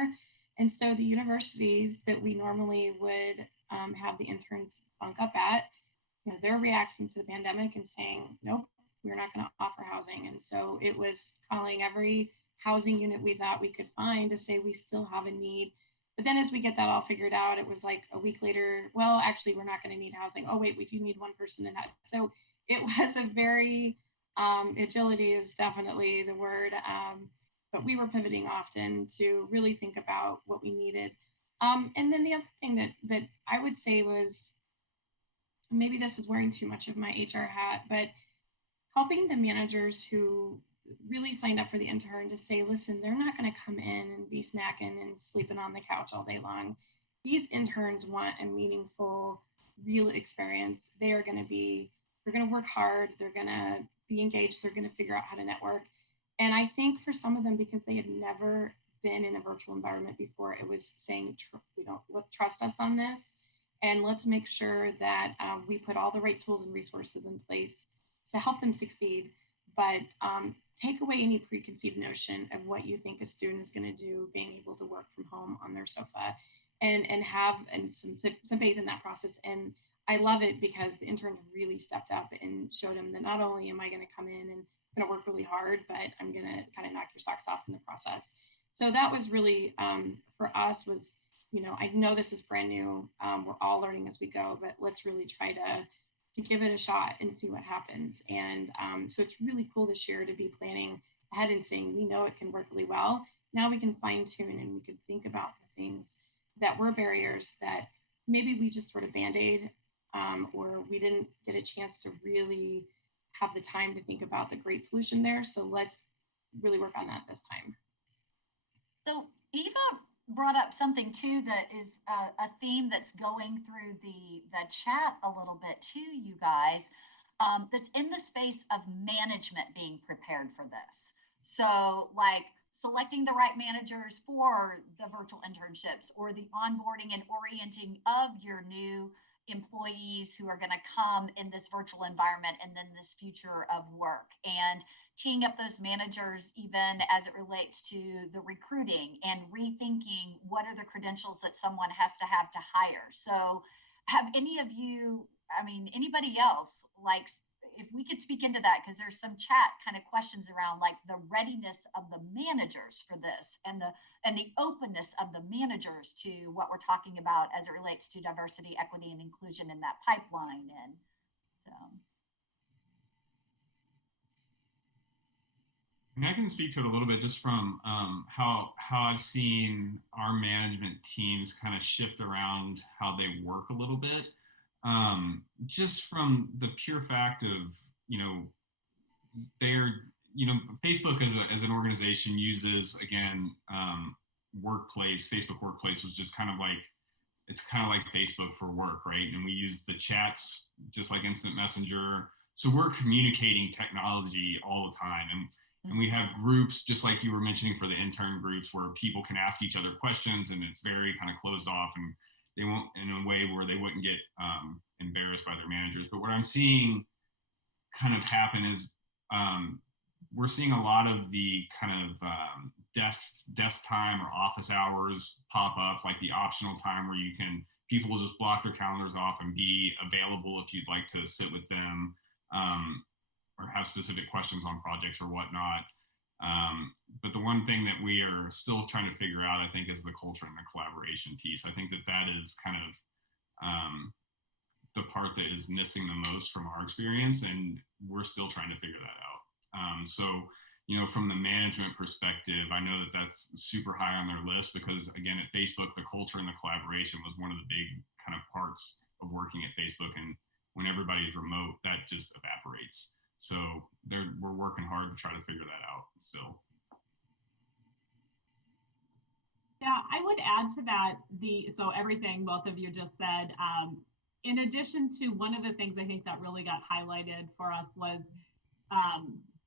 And so the universities that we normally would have the interns bunk up at, they're reacting to the pandemic and saying, nope, we're not going to offer housing. And so it was calling every housing unit we thought we could find to say we still have a need. But then as we get that all figured out, it was like a week later, well, actually, we're not going to need housing. Oh, wait, we do need one person in that. So it was a very, agility is definitely the word, but we were pivoting often to really think about what we needed. And then the other thing that I would say was, maybe this is wearing too much of my HR hat, but helping the managers who really signed up for the intern to say, listen, they're not going to come in and be snacking and sleeping on the couch all day long. These interns want a meaningful, real experience. They're going to work hard. They're going to be engaged. They're going to figure out how to network. And I think for some of them, because they had never been in a virtual environment before, it was saying, we don't trust us on this. And let's make sure that we put all the right tools and resources in place to help them succeed. But take away any preconceived notion of what you think a student is going to do being able to work from home on their sofa, and have some faith in that process. And I love it because the intern really stepped up and showed them that not only am I going to come in and going to work really hard, but I'm going to kind of knock your socks off in the process. So that was really, for us, was, I know this is brand new. We're all learning as we go, but let's really try to give it a shot and see what happens. And so it's really cool this year to be planning ahead and saying, we know it can work really well. Now we can fine tune and we can think about the things that were barriers that maybe we just sort of band-aid, or we didn't get a chance to really have the time to think about the great solution there. So let's really work on that this time. So Eva brought up something too that is a theme that's going through the chat a little bit too, you guys. That's in the space of management being prepared for this. So like selecting the right managers for the virtual internships, or the onboarding and orienting of your new employees who are going to come in this virtual environment and then this future of work, and teeing up those managers even as it relates to the recruiting and rethinking what are the credentials that someone has to hire. So have any of you, I mean, anybody else, like, if we could speak into that, because there's some chat kind of questions around like the readiness of the managers for this, and the openness of the managers to what we're talking about as it relates to diversity, equity, and inclusion in that pipeline. And so And I can speak to it a little bit just from how I've seen our management teams kind of shift around how they work a little bit. Just from the pure fact of, they're, Facebook as an organization uses, again, Facebook Workplace was just kind of like, it's kind of like Facebook for work, right? And we use the chats just like instant messenger. So we're communicating technology all the time. And we have groups, just like you were mentioning, for the intern groups, where people can ask each other questions, and it's very kind of closed off, and they won't, in a way where they wouldn't get embarrassed by their managers. But what I'm seeing kind of happen is, we're seeing a lot of the kind of desk time or office hours pop up, like the optional time where people will just block their calendars off and be available if you'd like to sit with them, or have specific questions on projects or whatnot. But the one thing that we are still trying to figure out, I think, is the culture and the collaboration piece. I think that is kind of the part that is missing the most from our experience, and we're still trying to figure that out. So, from the management perspective, I know that that's super high on their list, because again, at Facebook, the culture and the collaboration was one of the big kind of parts of working at Facebook. And when everybody's remote, that just evaporates. So we're working hard to try to figure that out still. Yeah, I would add to that so everything both of you just said. In addition to, one of the things I think that really got highlighted for us was,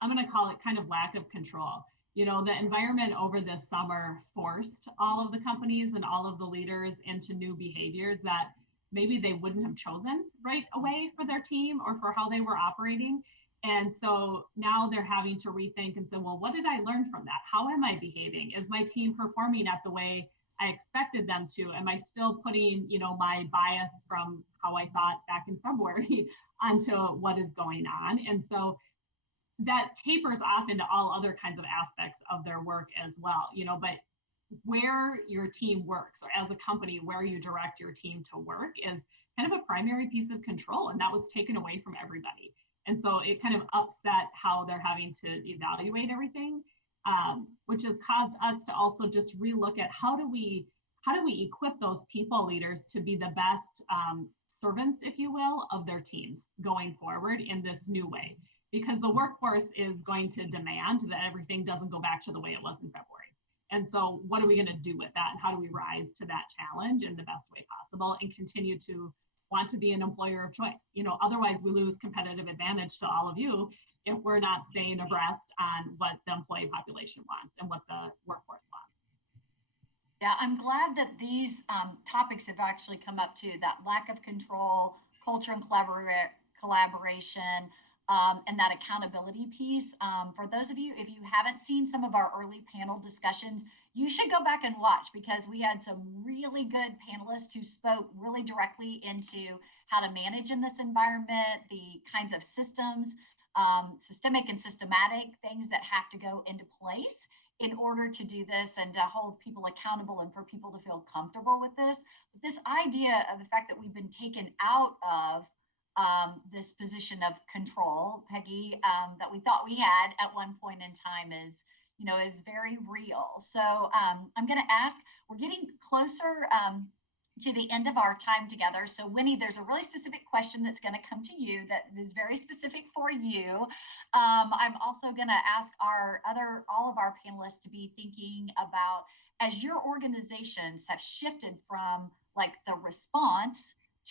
I'm going to call it kind of lack of control. The environment over this summer forced all of the companies and all of the leaders into new behaviors that maybe they wouldn't have chosen right away for their team or for how they were operating. And so now they're having to rethink and say, well, what did I learn from that? How am I behaving? Is my team performing at the way I expected them to? Am I still putting, my bias from how I thought back in February onto what is going on? And so that tapers off into all other kinds of aspects of their work as well, but where your team works, or as a company, where you direct your team to work, is kind of a primary piece of control. And that was taken away from everybody. And so it kind of upset how they're having to evaluate everything, which has caused us to also just relook at how do we how do we equip those people leaders to be the best servants, if you will, of their teams going forward in this new way? Because the workforce is going to demand that everything doesn't go back to the way it was in February. And so what are we going to do with that? And how do we rise to that challenge in the best way possible and continue to want to be an employer of choice? Otherwise we lose competitive advantage to all of you if we're not staying abreast on what the employee population wants and what the workforce wants. Yeah, I'm glad that these topics have actually come up too, that lack of control, culture and collaboration, and that accountability piece. For those of you, if you haven't seen some of our early panel discussions, you should go back and watch, because we had some really good panelists who spoke really directly into how to manage in this environment, the kinds of systems, systemic and systematic things that have to go into place in order to do this and to hold people accountable and for people to feel comfortable with this. But this idea of the fact that we've been taken out of this position of control, Peggy, that we thought we had at one point in time is very real. So I'm going to ask, we're getting closer to the end of our time together. So Winnie, there's a really specific question that's going to come to you that is very specific for you. I'm also going to ask all of our panelists to be thinking about, as your organizations have shifted from like the response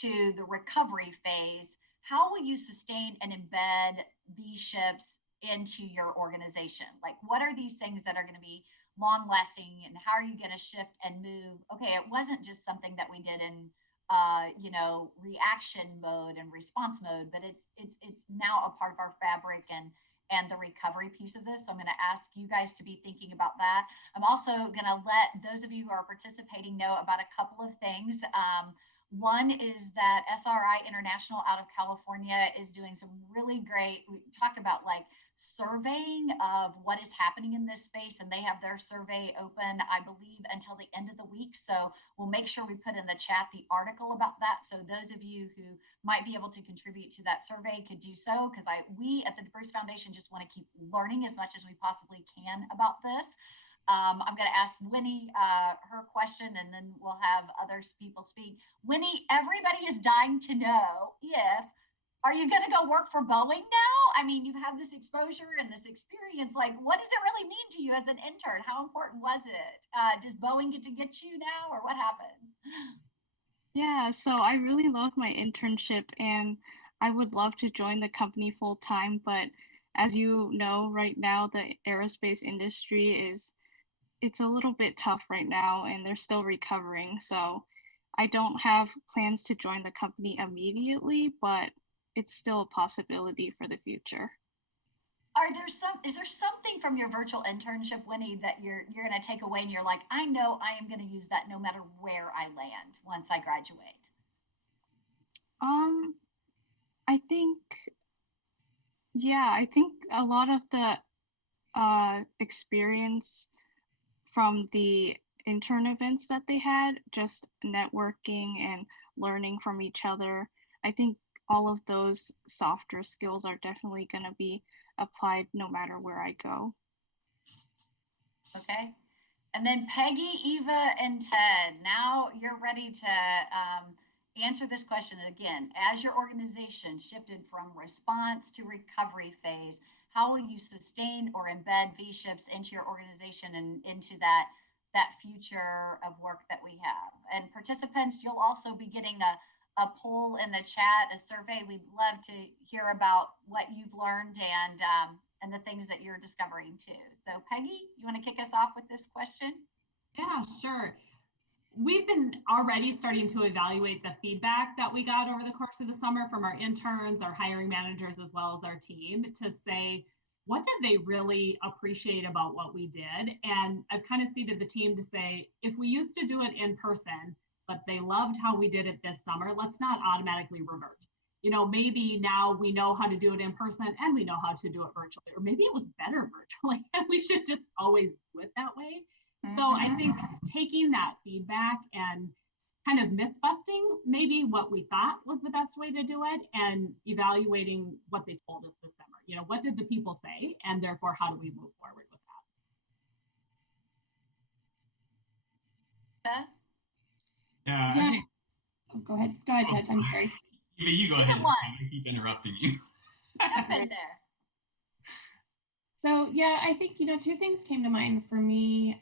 to the recovery phase, how will you sustain and embed vShips into your organization? Like, what are these things that are going to be long lasting, and how are you going to shift and move? Okay, it wasn't just something that we did in reaction mode and response mode, but it's now a part of our fabric and the recovery piece of this. So I'm going to ask you guys to be thinking about that. I'm also going to let those of you who are participating know about a couple of things. One is that SRI International out of California is doing some really great, we talk about like surveying of what is happening in this space, and they have their survey open, I believe, until the end of the week. So we'll make sure we put in the chat the article about that. So those of you who might be able to contribute to that survey could do so, because we at the DeBruce Foundation just want to keep learning as much as we possibly can about this. I'm going to ask Winnie her question, and then we'll have other people speak. Winnie, everybody is dying to know are you going to go work for Boeing now? I mean, you've had this exposure and this experience. Like, what does it really mean to you as an intern? How important was it? Does Boeing get to get you now, or what happens? Yeah, so I really love my internship and I would love to join the company full time, but as you know, right now the aerospace industry it's a little bit tough right now and they're still recovering. So I don't have plans to join the company immediately, but it's still a possibility for the future. Is there something from your virtual internship, Winnie, that you're going to take away and you're like, I know I am going to use that no matter where I land once I graduate? I think, I think a lot of the experience from the intern events that they had, just networking and learning from each other, I think all of those softer skills are definitely going to be applied no matter where I go. Okay. And then Peggy, Eva, and Ted, now you're ready to answer this question again. As your organization shifted from response to recovery phase, how will you sustain or embed vShips into your organization and into that future of work that we have? And participants, you'll also be getting a poll in the chat, a survey. We'd love to hear about what you've learned and the things that you're discovering too. So Peggy, you want to kick us off with this question? Yeah, sure. We've been already starting to evaluate the feedback that we got over the course of the summer from our interns, our hiring managers, as well as our team, to say, what did they really appreciate about what we did? And I've kind of seeded the team to say, if we used to do it in person, but they loved how we did it this summer, let's not automatically revert. Maybe now we know how to do it in person and we know how to do it virtually, or maybe it was better virtually and we should just always do it that way. Mm-hmm. So I think taking that feedback and kind of myth busting maybe what we thought was the best way to do it, and evaluating what they told us this summer. What did the people say, and therefore how do we move forward with that? Yeah. Yeah, I Yeah. think. Oh, go ahead. Go ahead, Oh, Ted. I'm sorry. Eva, you go Either ahead. one. I keep interrupting you. Jump Right. in there. So yeah, I think, two things came to mind for me.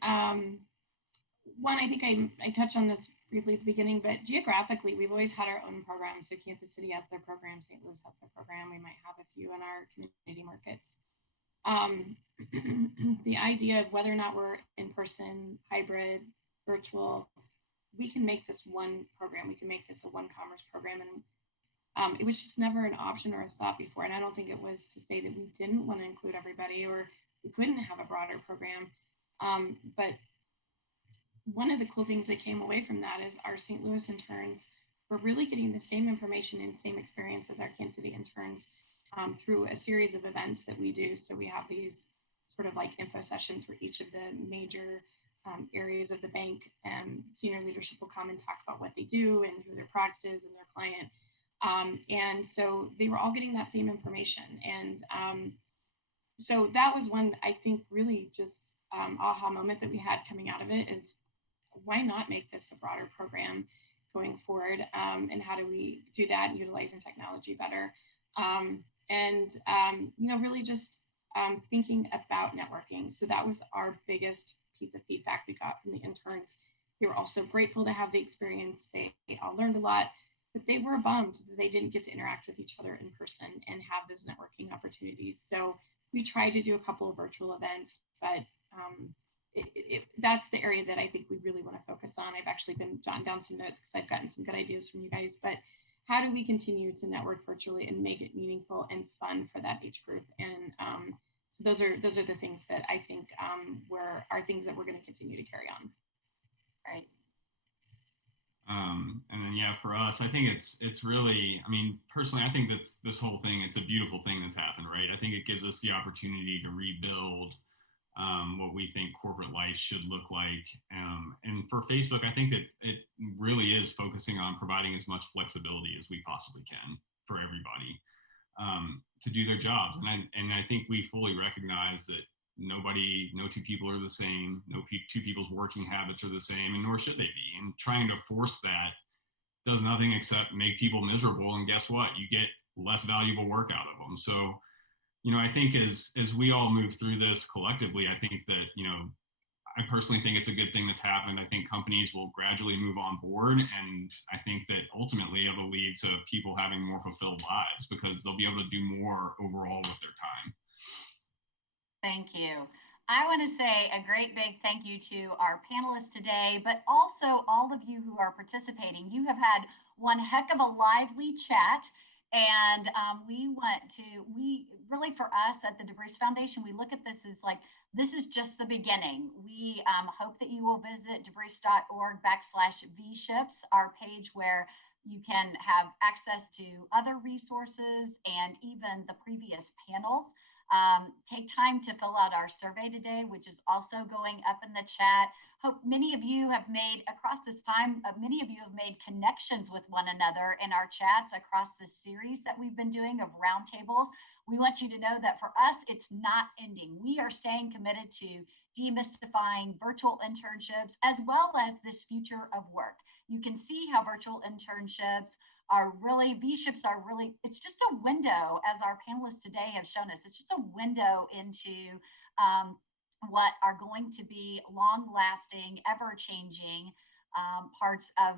One, I think I touched on this briefly at the beginning, but geographically, we've always had our own programs. So Kansas City has their program, St. Louis has their program. We might have a few in our community markets. Um, the idea of whether or not we're in person, hybrid, virtual, we can make this one program. We can make this a one commerce program, and it was just never an option or a thought before. And I don't think it was to say that we didn't want to include everybody or we couldn't have a broader program. But one of the cool things that came away from that is our St. Louis interns were really getting the same information and same experience as our Kansas City interns through a series of events that we do. So we have these sort of like info sessions where each of the major areas of the bank and senior leadership will come and talk about what they do and who their product is and their client. And so they were all getting that same information. And so that was one, I think, really just aha moment that we had coming out of it is why not make this a broader program going forward? And how do we do that utilizing technology better? Really just thinking about networking. So that was our biggest piece of feedback we got from the interns. They were also grateful to have the experience. They all learned a lot, but they were bummed that they didn't get to interact with each other in person and have those networking opportunities. So we tried to do a couple of virtual events, but that's the area that I think we really want to focus on. I've actually been jotting down some notes because I've gotten some good ideas from you guys. But how do we continue to network virtually and make it meaningful and fun for that age group? And so those are the things that I think are things that we're going to continue to carry on. Right. And then yeah, for us, I think it's really. I mean, personally, I think that's this whole thing. It's a beautiful thing that's happened, right? I think it gives us the opportunity to rebuild what we think corporate life should look like. And for Facebook, I think that it really is focusing on providing as much flexibility as we possibly can for everybody to do their jobs. And I think we fully recognize that no two people are the same. Two people's working habits are the same, and nor should they be. And trying to force that does nothing except make people miserable. And guess what? You get less valuable work out of them. So I think as we all move through this collectively, I think that I personally think it's a good thing that's happened. I think companies will gradually move on board, and I think that ultimately it will lead to people having more fulfilled lives because they'll be able to do more overall with their time. Thank you. I want to say a great big thank you to our panelists today, but also all of you who are participating. You have had one heck of a lively chat. And we really, for us at the DeBruce Foundation, we look at this as like, this is just the beginning. We hope that you will visit debruce.org/vShips, our page where you can have access to other resources and even the previous panels. Take time to fill out our survey today, which is also going up in the chat. Hope many of you have made across this time, many of you have made connections with one another in our chats across this series that we've been doing of roundtables. We want you to know that for us, it's not ending. We are staying committed to demystifying virtual internships as well as this future of work. You can see how virtual internships vShips are really, it's just a window, as our panelists today have shown us, it's just a window into what are going to be long lasting, ever changing parts of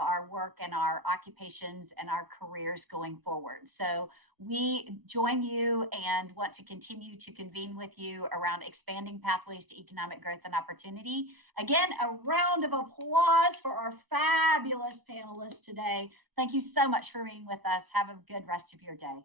our work and our occupations and our careers going forward. So we join you and want to continue to convene with you around expanding pathways to economic growth and opportunity. Again, a round of applause for our fabulous panelists today. Thank you so much for being with us. Have a good rest of your day.